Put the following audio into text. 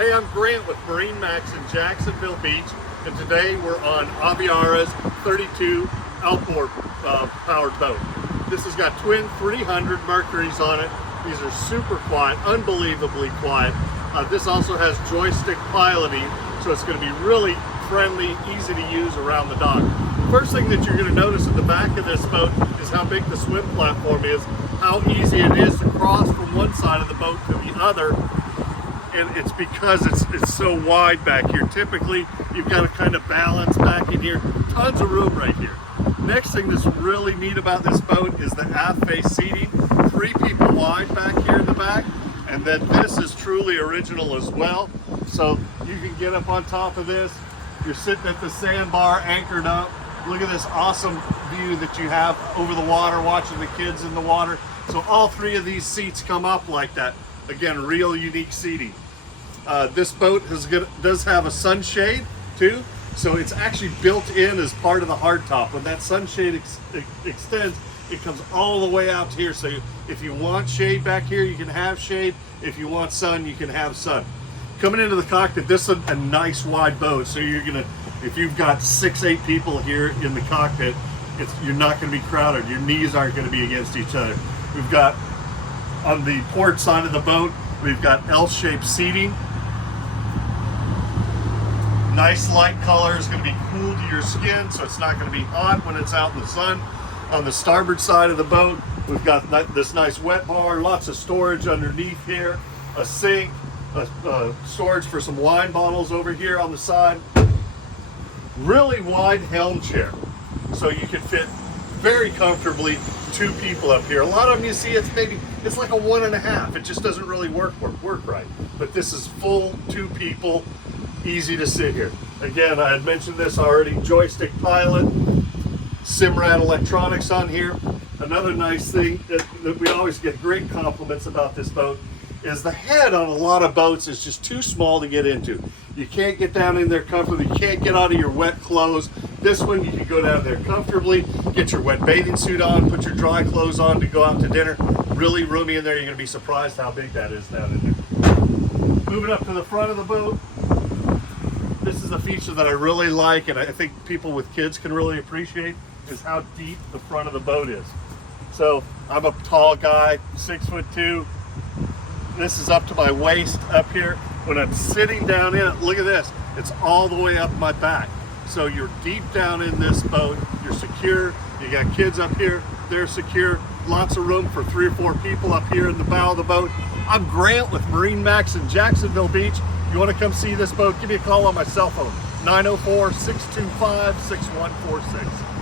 Hey, I'm Grant with MarineMax in Jacksonville Beach, and today we're on Aviara's 32 outboard powered boat. This has got twin 300 Mercuries on it. These are super quiet, unbelievably quiet. This also has joystick piloting, so it's going to be really friendly, easy to use around the dock. First thing that you're going to notice at the back of this boat is how big the swim platform is, how easy it is to cross from one side of the boat to the other. And it's because it's so wide back here. Typically, you've got to kind of balance back in here. Tons of room right here. Next thing that's really neat about this boat is the aft face seating. 3 people wide back here in the back. And then this is truly original as well. So you can get up on top of this. You're sitting at the sandbar, anchored up. Look at this awesome view that you have over the water, watching the kids in the water. So all 3 of these seats come up like that. Again, real unique seating. This boat does have a sunshade too, so it's actually built in as part of the hardtop. When that sunshade extends, it comes all the way out to here. So if you want shade back here, you can have shade. If you want sun, you can have sun. Coming into the cockpit, this is a nice wide boat. So if you've got 6-8 people here in the cockpit, you're not going to be crowded. Your knees aren't going to be against each other. We've got on the port side of the boat, we've got L-shaped seating. Nice light color, is going to be cool to your skin, so it's not going to be hot when it's out in the sun. On the starboard side of the boat, we've got this nice wet bar, lots of storage underneath here, a sink, storage for some wine bottles over here on the side. Really wide helm chair, so you can fit very comfortably 2 people up here. A lot of them you see it's like a 1.5. It just doesn't really work right. But this is full 2 people, easy to sit here. Again, I had mentioned this already, joystick pilot, Simrad electronics on here. Another nice thing that we always get great compliments about this boat is the head on a lot of boats is just too small to get into. You can't get down in there comfortably. You can't get out of your wet clothes. This one, you can go down there comfortably, get your wet bathing suit on, put your dry clothes on to go out to dinner. Really roomy in there. You're going to be surprised how big that is down in there. Moving up to the front of the boat, this is a feature that I really like, and I think people with kids can really appreciate, is how deep the front of the boat is. So I'm a tall guy, 6'2". This is up to my waist up here. When I'm sitting down in it, look at this. It's all the way up my back. So you're deep down in this boat. You're secure. You got kids up here. They're secure. Lots of room for 3 or 4 people up here in the bow of the boat. I'm Grant with MarineMax in Jacksonville Beach. You want to come see this boat, give me a call on my cell phone, 904-625-6146.